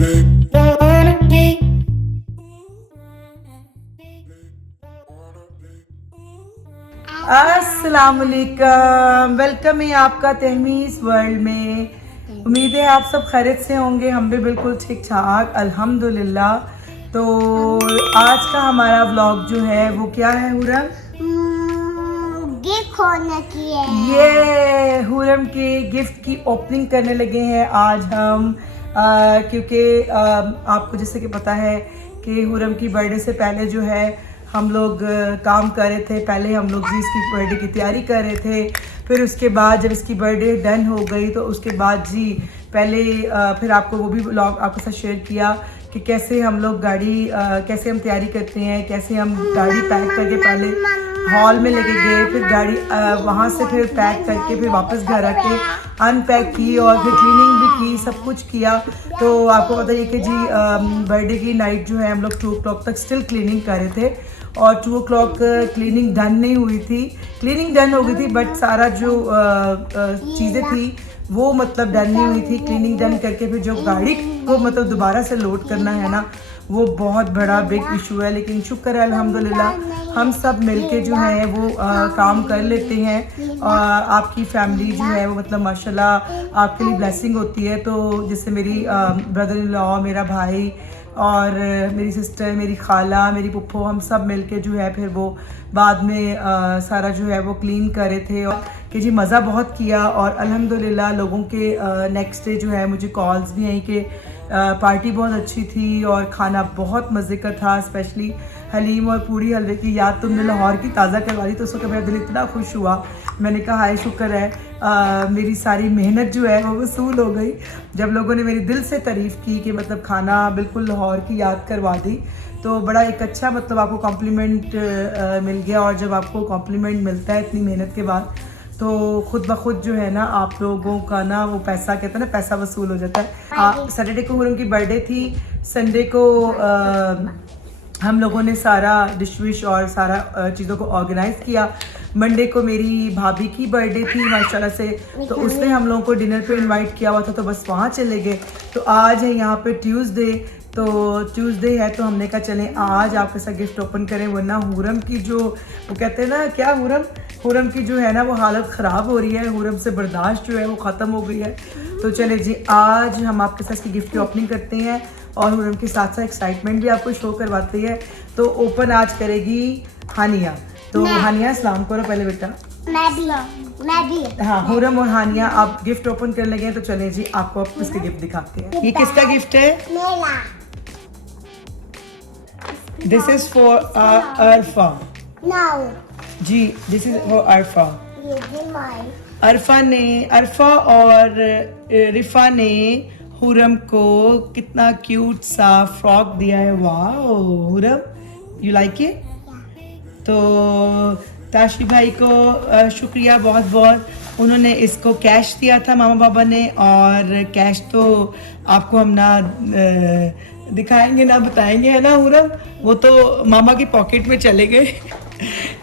अस्सलामुअलैकुम, वेलकम है आपका तहमीस वर्ल्ड में। उम्मीद है आप सब खैरियत से होंगे। हम भी बिल्कुल ठीक ठाक अल्हम्दुलिल्लाह। तो आज का हमारा व्लॉग जो है वो क्या है हुरम? गिफ्ट खोलने की है। ये हुरम के गिफ्ट की ओपनिंग करने लगे हैं आज हम, क्योंकि आपको जैसे कि पता है कि हुरम की बर्थडे से पहले जो है हम लोग काम कर रहे थे। पहले हम लोग जी इसकी बर्थडे की तैयारी कर रहे थे, फिर उसके बाद जब इसकी बर्थडे डन हो गई तो उसके बाद जी पहले फिर आपको वो भी व्लॉग आपके साथ शेयर किया कि कैसे हम लोग गाड़ी कैसे हम तैयारी करते हैं, कैसे हम गाड़ी पैक करके पहले हॉल में लेके गए, फिर गाड़ी वहाँ से फिर पैक करके फिर वापस घर आके अनपैक की और फिर क्लीनिंग भी की, सब कुछ किया। तो आपको पता है कि जी बर्थडे की नाइट जो है हम लोग 2 o'clock तक स्टिल क्लीनिंग कर रहे थे और 2 o'clock क्लीनिंग डन नहीं हुई थी। क्लीनिंग डन हो गई थी बट सारा जो चीज़ें थी वो मतलब डन नहीं हुई थी। क्लीनिंग डन करके फिर जो गाड़ी को मतलब दोबारा से लोड करना है ना, वो बहुत बड़ा बिग इशू है। लेकिन शुक्र है अल्हम्दुलिल्लाह हम सब मिलके जो है वो काम कर लेते हैं। आपकी फैमिली जो है वो मतलब माशाल्लाह आपके लिए ब्लेसिंग होती है। तो जैसे मेरी ब्रदर इन लॉ, मेरा भाई और मेरी सिस्टर, मेरी खाला, मेरी पुप्पो, हम सब मिलके जो है फिर वो बाद में सारा जो है वो क्लीन कर रहे थे और कि जी मज़ा बहुत किया। और अल्हम्दुलिल्लाह लोगों के नेक्स्ट डे जो है मुझे कॉल्स भी आई कि पार्टी बहुत अच्छी थी और खाना बहुत मज़े का था। स्पेशली हलीम और पूड़ी हलवे की याद तुमने लाहौर की ताज़ा करवा दी, तो उस वक्त मेरा दिल इतना खुश हुआ। मैंने कहा हाय शुक्र है मेरी सारी मेहनत जो है वो वसूल हो गई जब लोगों ने मेरी दिल से तारीफ़ की कि मतलब खाना बिल्कुल लाहौर की याद करवा दी। तो बड़ा एक अच्छा मतलब आपको कॉम्प्लीमेंट मिल गया। और जब आपको कॉम्प्लीमेंट मिलता है इतनी मेहनत के बाद तो खुद ब खुद जो है ना आप लोगों का ना वो पैसा कहते हैं ना पैसा वसूल हो जाता है। सैटरडे को हुरम की बर्थडे थी, संडे को हम लोगों ने सारा डिश विश और सारा चीज़ों को ऑर्गेनाइज़ किया। मंडे को मेरी भाभी की बर्थडे थी माशाल्लाह से, तो उसने हम लोगों को डिनर पे इनवाइट किया हुआ था, तो बस वहाँ चले गए। तो आज है यहाँ पे ट्यूसडे, तो ट्यूसडे है तो हमने कहा चलें आज आपके साथ गिफ्ट ओपन करें, वरना हुरम की जो वो कहते हैं ना क्या हुरम की जो है ना वो हालत ख़राब हो रही है, हुरम से बर्दाश्त जो है वो ख़त्म हो गई है। तो चले जी आज हम आपके साथ इसकी गिफ्ट की ओपनिंग करते हैं और हुरम के साथ साथ एक्साइटमेंट भी आपको शो करवाते हैं। तो ओपन आज करेगी हानिया। तो हानिया सलाम करो पहले बेटा। मैं भी हाँ, हुरम और हानिया आप गिफ्ट ओपन करने लगे हैं। तो चले जी आपको आप इसके गिफ्ट दिखाते हैं। ये किसका गिफ्ट है? मेरा। This is for Arfa. Now जी दिस इज फॉर अरफा। ये भी माय। अरफा और रिफा ने हुरम को कितना क्यूट सा फ्रॉक दिया है। वाह हुरम, यू लाइक इट? तो ताशी भाई को शुक्रिया बहुत बहुत, उन्होंने इसको कैश दिया था मामा बाबा ने, और कैश तो आपको हम ना दिखाएंगे ना बताएंगे, है ना हुरम? वो तो मामा की पॉकेट में चले गए।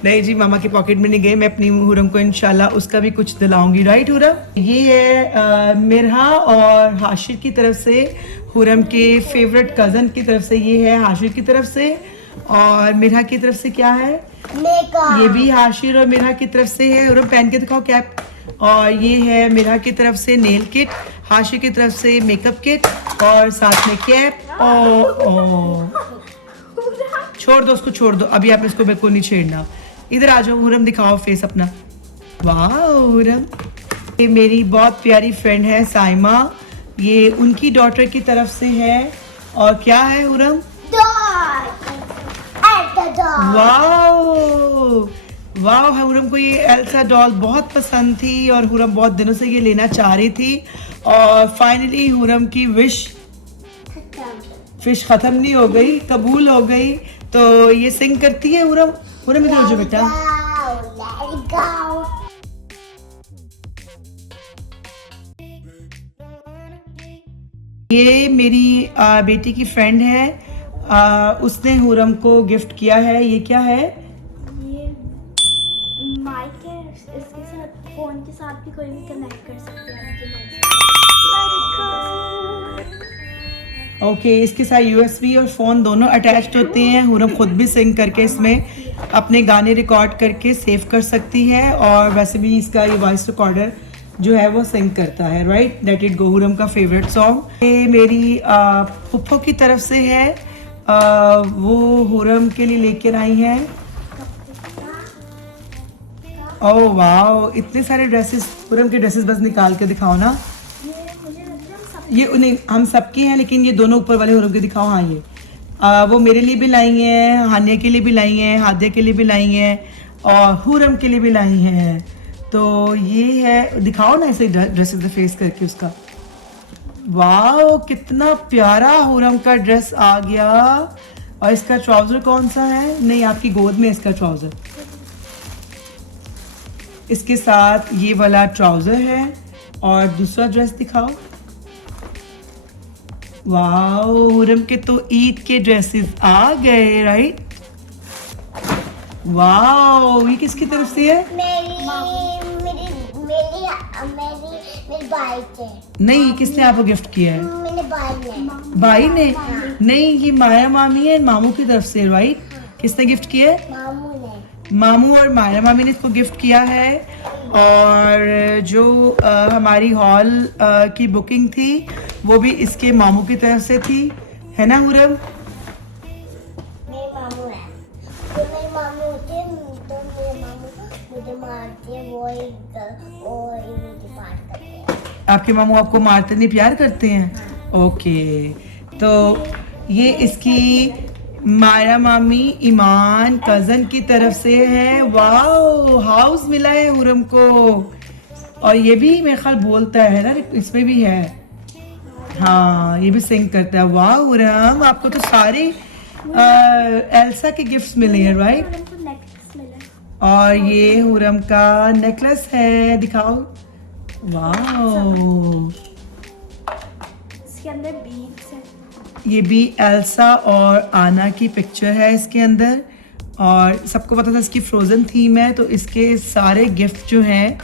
नहीं जी मामा की पॉकेट में नहीं गए, मैं अपनी हुरम को इंशाल्लाह उसका भी कुछ दिलाऊंगी। राइट हुरम? ये है मिरहा और हाशिर की तरफ से, हुरम के फेवरेट कज़न की तरफ से ये है हाशिर की तरफ से, और मिरहा की तरफ से क्या है? ये भी हाशिर और मिरहा की तरफ से है। हुरम पहन के दिखाओ कैप। और ये है मिरहा की तरफ से नेल किट, हाशिर की तरफ से मेकअप किट और साथ में कैप। छोड़ दो उसको, छोड़ दो अभी, आप इसको बिल्कुल नहीं छेड़ना। इधर आ जाओ हुरम, दिखाओ फेस अपना। वाह हुरम, ये मेरी बहुत प्यारी फ्रेंड है साइमा, ये उनकी डॉटर की तरफ से है। और क्या है हुरम? वाह वाह, हुरम को ये एल्सा डॉल बहुत पसंद थी और हुरम बहुत दिनों से ये लेना चाह रही थी। और फाइनली हुरम की फिश खत्म नहीं हो गई, कबूल हो गई। तो ये सिंग करती है हुरम। हुरम इधर हो जाओ बेटा। ये मेरी बेटी की फ्रेंड है, उसने हुरम को गिफ्ट किया है। ये क्या है? ये माइक है, इसके साथ फोन के साथ भी कोई भी कनेक्ट कर सकते हैं। ओके, इसके साथ USB और फ़ोन दोनों अटैच्ड होते हैं। हुरम खुद भी सिंग करके इसमें अपने गाने रिकॉर्ड करके सेव कर सकती है, और वैसे भी इसका ये वॉइस रिकॉर्डर जो है वो सिंग करता है। राइट, लेट इट गो हुरम का फेवरेट सॉन्ग। ये मेरी पुप्पो की तरफ से है, वो हुरम के लिए लेकर आई हैं। ओह वाओ, इतने सारे ड्रेसेस, हुरम के ड्रेसेस बस निकाल के दिखाओ ना। ये नहीं, हम सबके हैं, लेकिन ये दोनों ऊपर वाले हुरम के दिखाओ। हाँ, ये वो मेरे लिए भी लाई हैं, हानिया के लिए भी लाई हैं, हादिया के लिए भी लाई हैं, और हुरम के लिए भी लाई हैं। तो ये है, दिखाओ ना ऐसे ड्रेसेस पे फेस करके उसका। वाओ, कितना प्यारा हुरम का ड्रेस आ गया। और इसका ट्राउजर कौन सा है? नहीं, आपकी गोद में इसका ट्राउजर। इसके साथ ये वाला ट्राउजर है, और दूसरा ड्रेस दिखाओ। वाओ, हुरम के तो ईद के ड्रेसेस आ गए। राइट, वाओ, ये किसकी तरफ से है? मेरी भाई के। नहीं, किसने आपको गिफ्ट किया है? मेरे भाई ने। भाई ने? नहीं, ये माया मामी है मामू की तरफ से। राइट, किसने गिफ्ट किया है? मामू ने। मामू और माया मामी ने इसको गिफ्ट किया है। और जो हमारी हॉल की बुकिंग थी वो भी इसके मामू की तरफ से थी, है ना हुरम? मेरे मामू है, तो मेरे मामू होते हैं, तो मेरे मामू मुझे मारते हैं, वो मुझे मार करते हैं। आपके मामू आपको मारते नहीं, प्यार करते हैं? ओके, तो ये इसकी माया मामी ईमान कजन की तरफ से है। वाओ, हाउस मिला है हुरम को। और ये भी मेरे ख्याल बोलता है ना, इसमें भी है। हाँ, ये भी सिंग करता है। वाह हुरम, आपको तो सारे एल्सा के गिफ्ट्स मिले हैं। राइट, और ये हुरम का नेकलेस है, दिखाओ। वाओ, इसके अंदर बीड्स है। ये भी एल्सा और आना की पिक्चर है इसके अंदर। और सबको पता था इसकी फ्रोज़न थीम है, तो इसके सारे गिफ्ट जो हैं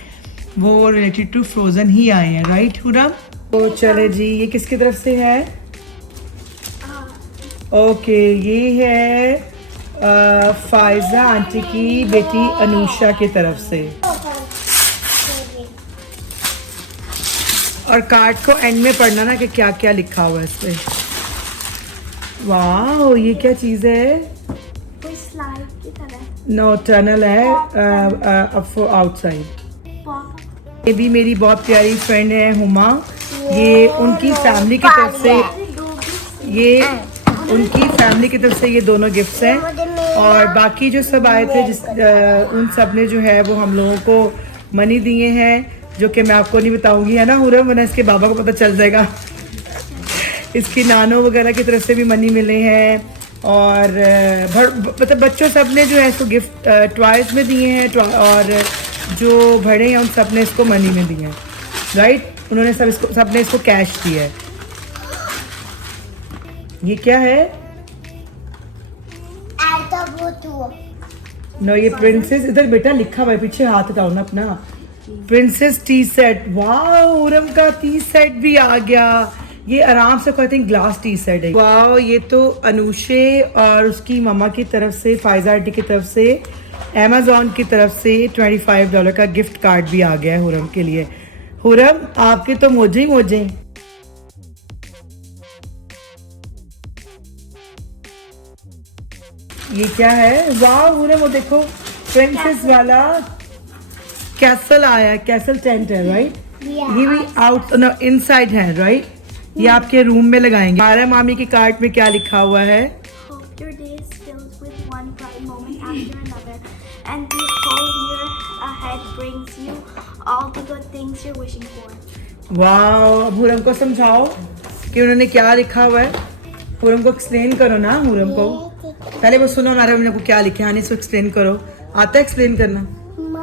वो रिलेटेड टू फ्रोज़न ही आए हैं। राइट हुरम? तो चले जी, ये किसकी तरफ से है? ओके, ये है फायजा आंटी की बेटी अनुषा की तरफ से। और कार्ड को एंड में पढ़ना ना कि क्या क्या लिखा हुआ है इस पे। वाह, ये क्या चीज़ है? कोई स्लाइड की तरह। नो, टनल है आउटसाइड। ये भी मेरी बहुत प्यारी फ्रेंड है हुमा। ये उनकी फैमिली की तरफ से, ये उनकी फैमिली की तरफ से ये दोनों गिफ्ट्स हैं। और बाकी जो सब आए थे उन सब ने जो है वो हम लोगों को मनी दिए हैं, जो कि मैं आपको नहीं बताऊंगी, है ना हुरम, वरना इसके बाबा को पता चल जाएगा। इसकी नानो वगैरह की तरफ से भी मनी मिले हैं। और मतलब बच्चों सब ने जो है इसको गिफ्ट टॉयज में दिए हैं, और जो बड़े हैं उन सब ने इसको मनी में दिए हैं। राइट, उन्होंने सब ने इसको कैश दिया है। ये क्या है? नो, ये प्रिंसेस, इधर बेटा लिखा हुआ है, पीछे हाथ हटाओ ना अपना। Princess T set. वाह, हुरम का टी सेट भी आ गया। ये आराम से कहते हैं ग्लास टी सेट है। वाह, ये तो अनुषे और उसकी मम्मा की तरफ से, फायजा आंटी की तरफ से, अमेज़ॉन की तरफ से $25 का गिफ्ट कार्ड भी आ गया है हुरम के लिए। हुरम, आपके तो मोजे ही मोजे। ये क्या है? वाह हुरम, वो देखो प्रिंसेस वाला कैसल आया, कैसल टेंट है। राइट, ये भी आउट इनसाइड है। राइट, ये आपके रूम में लगाएंगे। माया मामी के कार्ड में क्या लिखा हुआ है? Hope your day is filled with one bright moment after another, and the whole year ahead brings you all the good things you're wishing for. Wow, अब हुरम को समझाओ कि उन्होंने क्या लिखा हुआ है। हुरम को एक्सप्लेन करो ना, हुरम को पहले वो सुनो ना, उन्होंने को क्या लिखा है, इसको एक्सप्लेन करो। आता है एक्सप्लेन करना?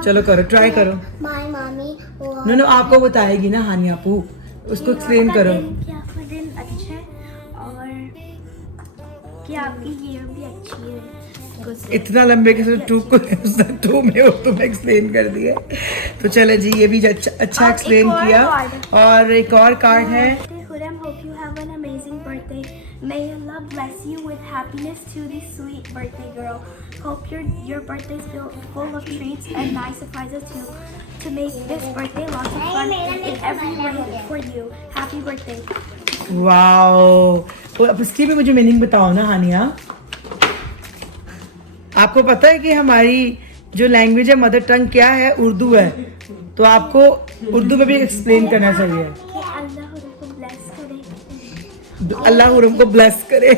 चलो करो, ट्राई करो। माय मामी नो, आपको बताएगी ना हानिया अपू, उसको एक्सप्लेन करो। कि आपका दिन अच्छा है और कि आपकी ईयर भी अच्छी है। इतना लंबे के टू में हो तुम एक्सप्लेन कर दिए। तो चले जी, ये भी अच्छा एक्सप्लेन किया। और एक और कार्ड है। Huram, hope you have an amazing birthday May Allah bless you with happiness to the sweet birthday girl. Hope your birthday is full of treats and nice surprises to make this birthday lots of fun in every way for you. Happy birthday. Wow, तो अब इसकी भी मुझे meaning बताओ ना हानिया। आपको पता है कि हमारी जो लैंग्वेज है मदर टंग क्या है? उर्दू है। तो आपको उर्दू में भी एक्सप्लेन करना चाहिए। अल्लाह हुरम को ब्लेस करे।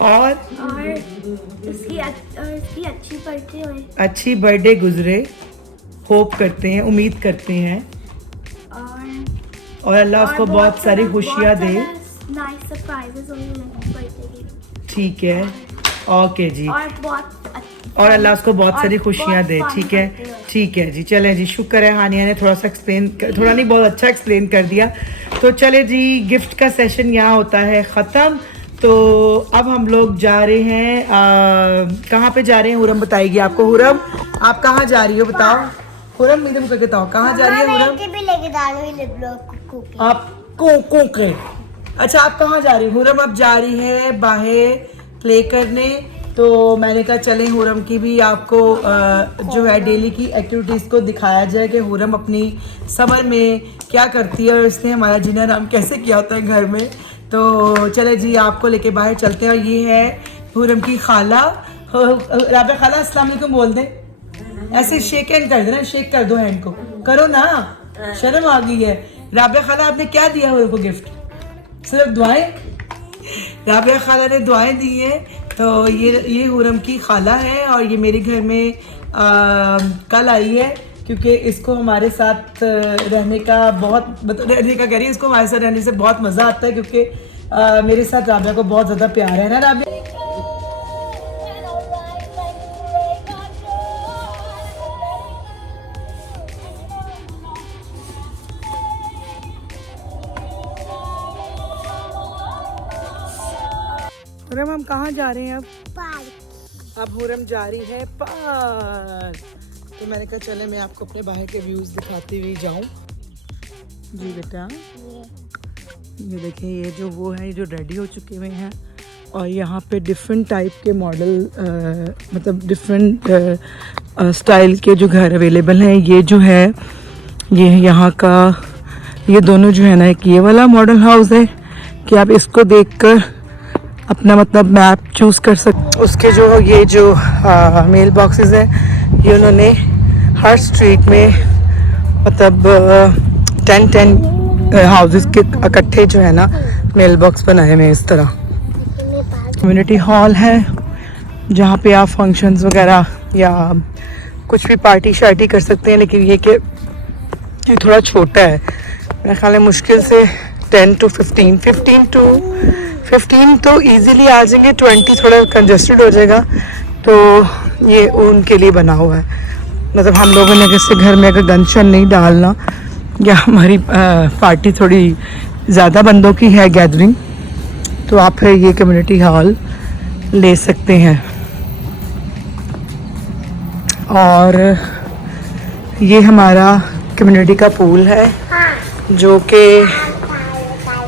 और इसकी अच्छी बर्थडे हो, अच्छी बर्थडे गुजरे, होप करते हैं, उम्मीद करते हैं, और अल्लाह उसको बहुत सारी खुशियाँ दे। नाइस सरप्राइजेस होंगे। ठीक है, ओके जी। और अल्लाह उसको बहुत सारी खुशियाँ दे। ठीक है जी। चले जी, शुक्र है हानिया ने थोड़ा सा थोड़ा नहीं बहुत अच्छा एक्सप्लेन कर दिया। तो चले जी, गिफ्ट का सेशन यहाँ होता है ख़त्म। तो अब हम लोग जा रहे हैं, कहाँ पे जा रहे हैं हुरम बताएगी आपको। हुरम, आप कहाँ जा रही हो बताओ। हुरम इधर मुझे बताओ कहाँ जा रही है हुरम। आप को अच्छा, आप कहाँ जा रही हो हुरम? अब जा रही है बाहर प्ले करने। तो मैंने कहा चलें हुरम की भी आपको जो है डेली की एक्टिविटीज़ को दिखाया जाए कि हुरम अपनी समर में क्या करती है और इसने हमारा जीना नाम कैसे किया होता है घर में। तो चले जी, आपको लेके बाहर चलते हैं। और ये है हुरम की खाला। राबिया खाला अस्सलाम वालेकुम बोल दे। ऐसे शेक हैंड कर देना, शेक कर दो हैंड को, करो ना, शर्म आ गई है। राबिया खाला आपने क्या दिया हुरम को गिफ्ट? सिर्फ दुआएं। राबिया खाला ने दुआएं दी है। तो ये हुरम की खाला है और ये मेरे घर में कल आई है, क्योंकि इसको हमारे साथ रहने का बहुत रहने का कह रही है, इसको हमारे साथ रहने से बहुत मज़ा आता है, क्योंकि मेरे साथ राबिया को बहुत ज़्यादा प्यार है ना राबिया। हुरम हम कहाँ जा रहे हैं अब? पार्क। अब हुरम जा रही है पार्क। तो मैंने कहा चले मैं आपको अपने बाहर के व्यूज़ दिखाती हुई जाऊँ। जी बेटा, ये देखिए, ये जो वो है, ये जो रेडी हो चुके हुए हैं, और यहाँ पे डिफरेंट टाइप के मॉडल, मतलब डिफरेंट स्टाइल के जो घर अवेलेबल हैं। ये जो है, ये यहाँ का, ये दोनों जो है ना, एक ये वाला मॉडल हाउस है कि आप इसको देखकर अपना मतलब मैप चूज़ कर सकते। उसके जो ये जो मेल बॉक्सेस हैं, ये उन्होंने हर स्ट्रीट में मतलब 10 हाउसेस के इकट्ठे जो है ना मेल बॉक्स बनाए हुए इस तरह। कम्युनिटी हॉल है जहाँ पे आप फंक्शंस वगैरह या कुछ भी पार्टी शार्टी कर सकते हैं, लेकिन ये कि थोड़ा छोटा है। मेरे ख्याल में मुश्किल से 10 to 15 तो इजीली आ जाएंगे, 20 थोड़ा कंजस्टेड हो जाएगा। तो ये उनके लिए बना हुआ है। मतलब हम लोगों ने जैसे घर में अगर गन नहीं डालना, या हमारी पार्टी थोड़ी ज़्यादा बंदों की है गैदरिंग, तो आप फिर ये कम्युनिटी हॉल ले सकते हैं। और ये हमारा कम्युनिटी का पूल है, जो कि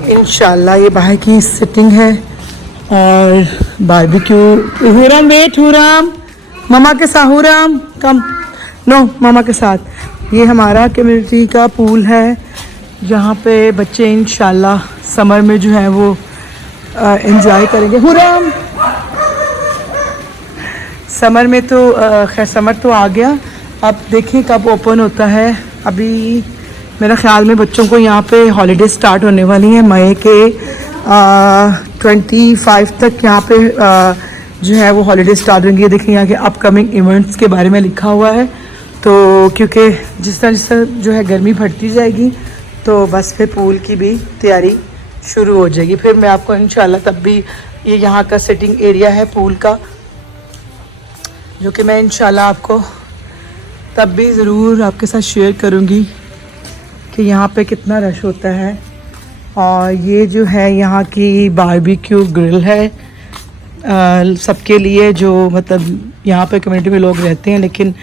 इंशाल्लाह ये बाहर की सिटिंग है और बारबेक्यू। हुरम वेट, हुरम मामा के साथ, हुरम कम, नो मामा के साथ। ये हमारा कम्युनिटी का पूल है जहाँ पे बच्चे इंशाल्लाह समर में जो है वो एंजॉय करेंगे। हुरम समर में तो खैर समर तो आ गया, अब देखें कब ओपन होता है। अभी मेरा ख्याल में बच्चों को यहाँ पे हॉलीडे स्टार्ट होने वाली हैं मई के 25 तक। यहाँ पे जो है वो हॉलीडे स्टार्ट होंगी। ये देखिए यहाँ के अपकमिंग इवेंट्स के बारे में लिखा हुआ है। तो क्योंकि जिस तरह जो है गर्मी बढ़ती जाएगी, तो बस फिर पूल की भी तैयारी शुरू हो जाएगी। फिर मैं आपको इंशाल्लाह तब भी, ये यहाँ का सिटिंग एरिया है पूल का, जो कि मैं इंशाल्लाह आपको तब भी ज़रूर आपके साथ शेयर करूँगी कि यहाँ पे कितना रश होता है। और ये जो है यहाँ की बारबेक्यू ग्रिल है सबके लिए, जो मतलब यहाँ पे कम्युनिटी में लोग रहते हैं, लेकिन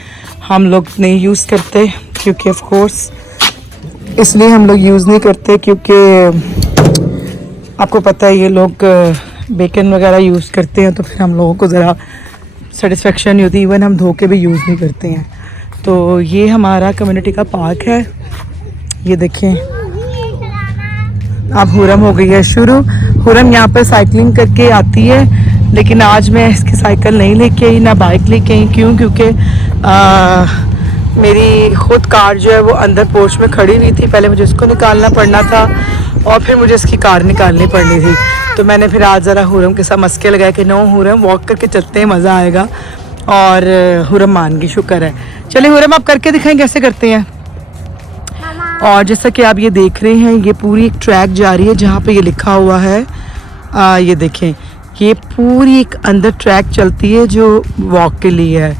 हम लोग नहीं यूज़ करते, क्योंकि ऑफ कोर्स इसलिए हम लोग यूज़ नहीं करते क्योंकि आपको पता है ये लोग बेकन वगैरह यूज़ करते हैं, तो फिर हम लोगों को ज़रा सेटिस्फेक्शन नहीं होती, इवन हम धो के भी यूज़ नहीं करते हैं। तो ये हमारा कम्युनिटी का पार्क है, ये देखें। अब हुरम हो गई है शुरू। हुरम यहाँ पर साइकिलिंग करके आती है, लेकिन आज मैं इसकी साइकिल नहीं लेके आई, ना बाइक लेके आई। क्यों? क्योंकि मेरी खुद कार जो है वो अंदर पोर्च में खड़ी हुई थी, पहले मुझे इसको निकालना पड़ना था और फिर मुझे इसकी कार निकालनी पड़नी थी। तो मैंने फिर आज ज़रा हुरम के साथ मस्के लगाए कि नो हुरम वॉक करके चलते हैं, मज़ा आएगा। और हुरम मान गई, शुक्र है। चलिए हुरम आप करके दिखाएं कैसे करते हैं। और जैसा कि आप ये देख रहे हैं, ये पूरी एक ट्रैक जा रही है जहाँ पे ये लिखा हुआ है, ये देखें, ये पूरी एक अंदर ट्रैक चलती है जो वॉक के लिए है।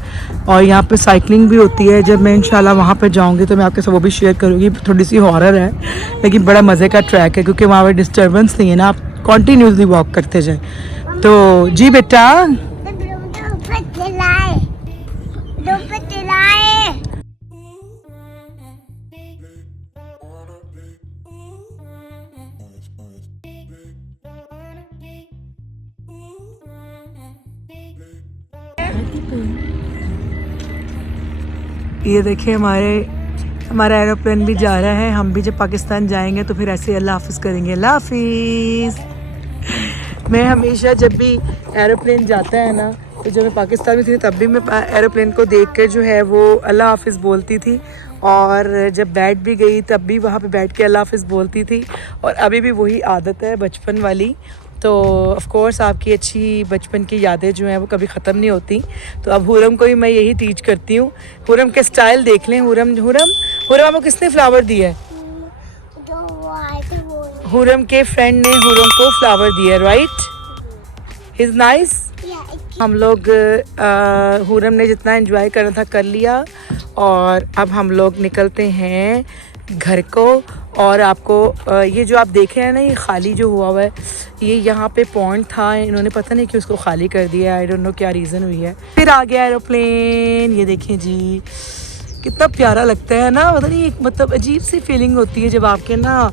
और यहाँ पे साइकिलिंग भी होती है। जब मैं इंशाल्लाह वहाँ पे जाऊँगी तो मैं आपके साथ वो भी शेयर करूँगी। थोड़ी सी हॉरर है लेकिन बड़ा मज़े का ट्रैक है, क्योंकि वहाँ पर डिस्टर्बेंस नहीं है ना, आप कॉन्टीन्यूसली वॉक करते जाएँ। तो जी बेटा, ये देखिए हमारा एरोप्लेन भी जा रहा है। हम भी जब पाकिस्तान जाएंगे तो फिर ऐसे अल्लाह हाफिज़ करेंगे, अल्लाह हाफिज़। मैं हमेशा जब भी एरोप्लेन जाता है ना, तो जब मैं पाकिस्तान में थी तब भी मैं एरोप्लेन को देख कर जो है वो अल्लाह हाफिज़ बोलती थी, और जब बैठ भी गई तब भी वहाँ पे बैठ के अल्लाह हाफिज़ बोलती थी। और अभी भी वही आदत है बचपन वाली। तो ऑफ़ कोर्स आपकी अच्छी बचपन की यादें जो हैं वो कभी ख़त्म नहीं होती। तो अब हुरम को भी मैं यही टीच करती हूँ। हुरम के स्टाइल देख लें। हुरम आपको किसने फ्लावर दिया है? हुरम के फ्रेंड ने हुरम को फ्लावर दिया, राइट? Is nice. हम लोग हुरम ने जितना एंजॉय करना था कर लिया, और अब हम लोग निकलते हैं घर को। और आपको ये जो आप देख रहे हैं ना, ये खाली जो हुआ है, ये यहाँ पे पॉइंट था, इन्होंने पता नहीं कि उसको खाली कर दिया। आई डोंट नो क्या रीज़न हुई है। फिर आ गया एरोप्लेन, ये देखें जी, कितना प्यारा लगता है ना। पता नहीं, मतलब अजीब सी फीलिंग होती है जब आपके ना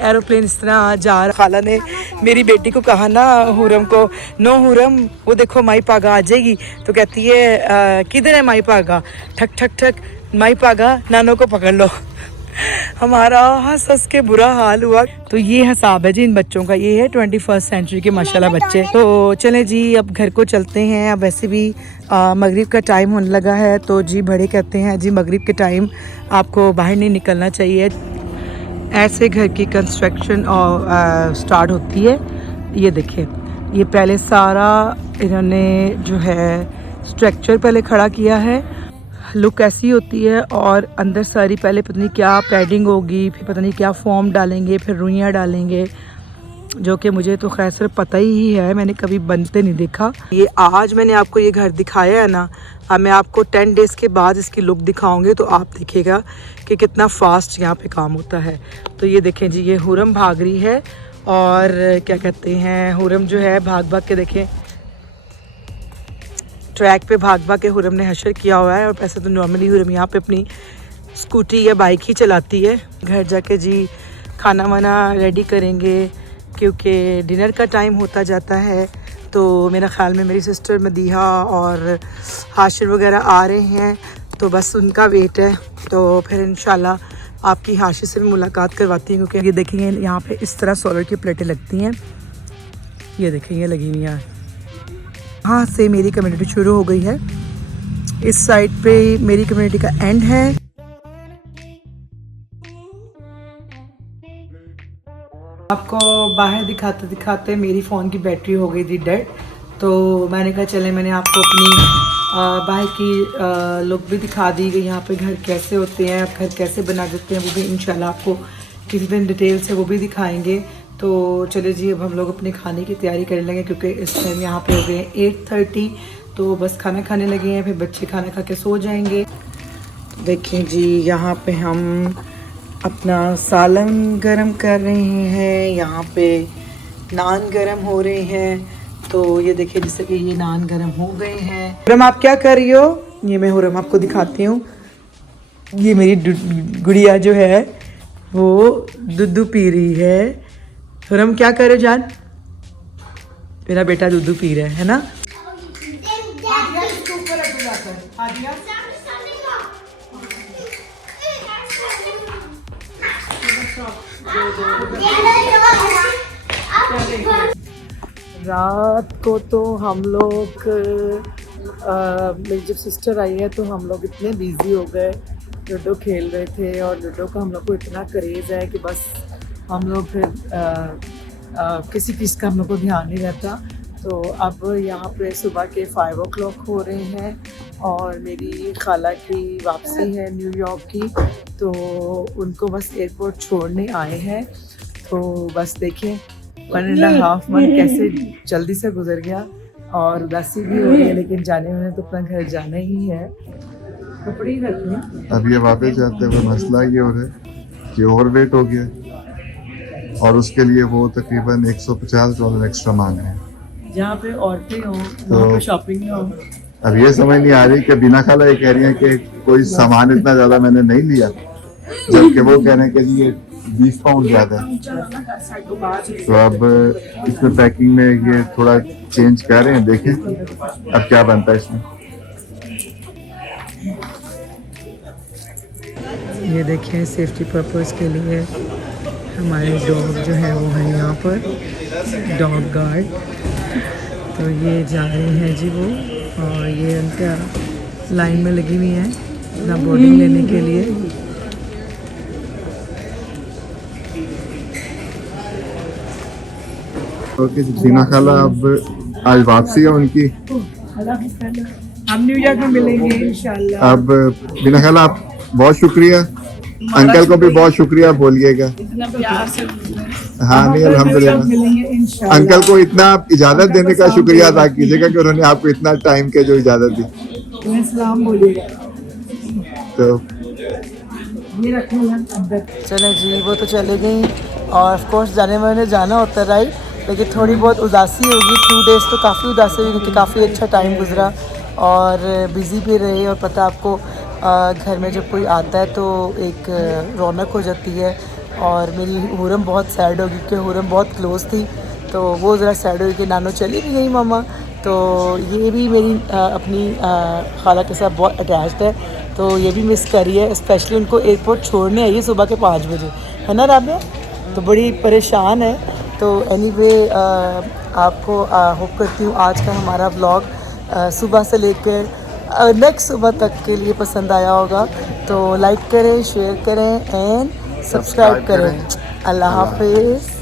एरोप्लेन इस तरह जा रहा। खाला ने मेरी बेटी को कहा ना हुरम को, नो हुरम वो देखो माई पागा आ जाएगी। तो कहती है किधर है माई पागा? ठक ठक ठक, माई पागा नानो को पकड़ लो। हमारा हंस हंस के बुरा हाल हुआ। तो ये हिसाब है जी इन बच्चों का। ये है 21st सेंचुरी के माशाल्लाह बच्चे। तो चलें जी अब घर को चलते हैं। अब वैसे भी मगरिब का टाइम होने लगा है, तो जी बड़े कहते हैं जी मगरिब के टाइम आपको बाहर नहीं निकलना चाहिए। ऐसे घर की कंस्ट्रक्शन और स्टार्ट होती है। ये देखें, ये पहले सारा इन्होंने जो है स्ट्रक्चर पहले खड़ा किया है। लुक ऐसी होती है, और अंदर सारी पहले पता नहीं क्या पैडिंग होगी, फिर पता नहीं क्या फॉर्म डालेंगे, फिर रुइयाँ डालेंगे, जो कि मुझे तो खैर सिर्फ पता ही है, मैंने कभी बनते नहीं देखा। ये आज मैंने आपको ये घर दिखाया है ना, अब मैं आपको 10 डेज़ के बाद इसकी लुक दिखाऊंगी, तो आप देखिएगा कि कितना फास्ट यहाँ पे काम होता है। तो ये देखें जी, ये हुरम भाग रही है, और क्या कहते हैं, हुरम जो है भाग भाग के देखें ट्रैक पे भाग भाग के हुरम ने हशर किया हुआ है। और वैसे तो नॉर्मली हुरम यहाँ पे अपनी स्कूटी या बाइक ही चलाती है। घर जाके जी खाना वाना रेडी करेंगे, क्योंकि डिनर का टाइम होता जाता है। तो मेरा ख्याल में मेरी सिस्टर मदीहा और हाशिर वगैरह आ रहे हैं, तो बस उनका वेट है। तो फिर इंशाल्लाह आपकी हाशिर से भी मुलाकात करवाती हूँ, क्योंकि ये देखेंगे यहाँ पे इस तरह सोलर की प्लेटें लगती हैं। ये देखें, ये लगी हुई हैं। यहाँ से मेरी कम्युनिटी शुरू हो गई है। इस साइड पे मेरी कम्युनिटी का एंड है। आपको बाहर दिखाते दिखाते मेरी फ़ोन की बैटरी हो गई थी डेड, तो मैंने कहा चले मैंने आपको अपनी बाहर की लुक भी दिखा दी गई। यहाँ पे घर कैसे होते हैं, घर कैसे बना देते हैं, वो भी इंशाल्लाह आपको किसी दिन डिटेल से वो भी दिखाएंगे। तो चले जी अब हम लोग अपने खाने की तैयारी करने लगे, क्योंकि इस टाइम यहाँ पे हो गए 8:30, तो बस खाना खाने लगे हैं। फिर बच्चे खाना खा के सो जाएंगे। देखें जी, यहाँ पे हम अपना सालन गरम कर रहे हैं, यहाँ पे नान गरम हो रहे हैं। तो ये देखिए जैसे कि ये नान गरम हो गए हैं। हुरम आप क्या कर रही हो? ये मैं हुरम आपको दिखाती हूँ। ये मेरी गुड़िया जो है वो दूध पी रही है। हुरम क्या करे जान? मेरा बेटा दूध पी रहा है ना? रात को तो हम लोग मेरी जब सिस्टर आई है तो हम लोग इतने बिजी हो गए, लूडो खेल रहे थे और लूडो का हम लोग को इतना क्रेज़ है कि बस हम लोग फिर किसी चीज़ का हम लोग को ध्यान नहीं रहता। तो अब यहाँ पे सुबह के 5 o'clock हो रहे हैं और मेरी खाला की वापसी है न्यूयॉर्क की, तो उनको बस एयरपोर्ट छोड़ने आए हैं। तो बस देखें 1.5 month कैसे जल्दी से गुजर गया और उदासी भी हो रही है, लेकिन जाने में तो अपना घर जाना ही है। कपड़े ही रखने अब ये वापस जाते हुए मसला ये हो रहा है कि ओवरवेट हो गया और उसके लिए वो तकरीबन $150 एक्स्ट्रा मांग रहे हैं। जहाँ पे औरतें हों तो- वहाँ पे शॉपिंग ना हो। अब ये समझ नहीं आ रही कि बिना खाला ये कह रही है कि कोई सामान इतना ज्यादा मैंने नहीं लिया, जबकि वो कह रहे हैं कि जी ये 20 पाउंड ज्यादा है। तो अब इसमें पैकिंग में ये थोड़ा चेंज कर रहे हैं, देखें अब क्या बनता है इसमें। ये देखें सेफ्टी पर्पस के लिए हमारे डॉग जो है वो है यहाँ पर, डॉग गार्ड। तो ये जा रहे हैं जी वो, और ये उनका लाइन में लगी हुई है अपना बोर्डिंग लेने के लिए। ओके जीना खाला अब आज वापसी है उनकी। हम न्यूयॉर्क में मिलेंगे इंशाल्लाह। अब बिना खाला आप बहुत शुक्रिया, अंकल को भी बहुत शुक्रिया बोलिएगा। इतना प्यार से हाँ नहीं अल्हम्दुलिल्लाह। मिलेंगे इंशाल्लाह। अंकल को इतना इजाजत देने का शुक्रिया अदा कीजिएगा कि उन्होंने आपको इतना टाइम के जो इजाजत दी। तुम्हें सलाम बोलिएगा। तो ये रखूँगा अंदर। चले जी, वो तो चले गई और ऑफ कोर्स जाने में जाना होता है राइट, लेकिन थोड़ी बहुत उदासी होगी। 2 days तो काफ़ी उदासी हुई क्योंकि काफ़ी अच्छा टाइम गुजरा और बिज़ी भी रहे। और पता आपको घर में जब कोई आता है तो एक रौनक हो जाती है। और मेरी हुरम बहुत सैड होगी क्योंकि हुरम बहुत क्लोज़ थी, तो वो ज़रा सैड हुई कि नानो चली भी गई मामा। तो ये भी मेरी अपनी खाला के साथ बहुत अटैच्ड है, तो ये भी मिस करी है। स्पेशली उनको एयरपोर्ट छोड़ने आई है सुबह के 5 बजे, है ना राबिया? तो बड़ी परेशान है। तो एनीवे आपको होप करती हूँ आज का हमारा व्लॉग सुबह से लेकर नेक्स्ट सुबह तक के लिए पसंद आया होगा। तो लाइक करें, शेयर करें एंड सब्सक्राइब करें। अल्लाह हाफिज़।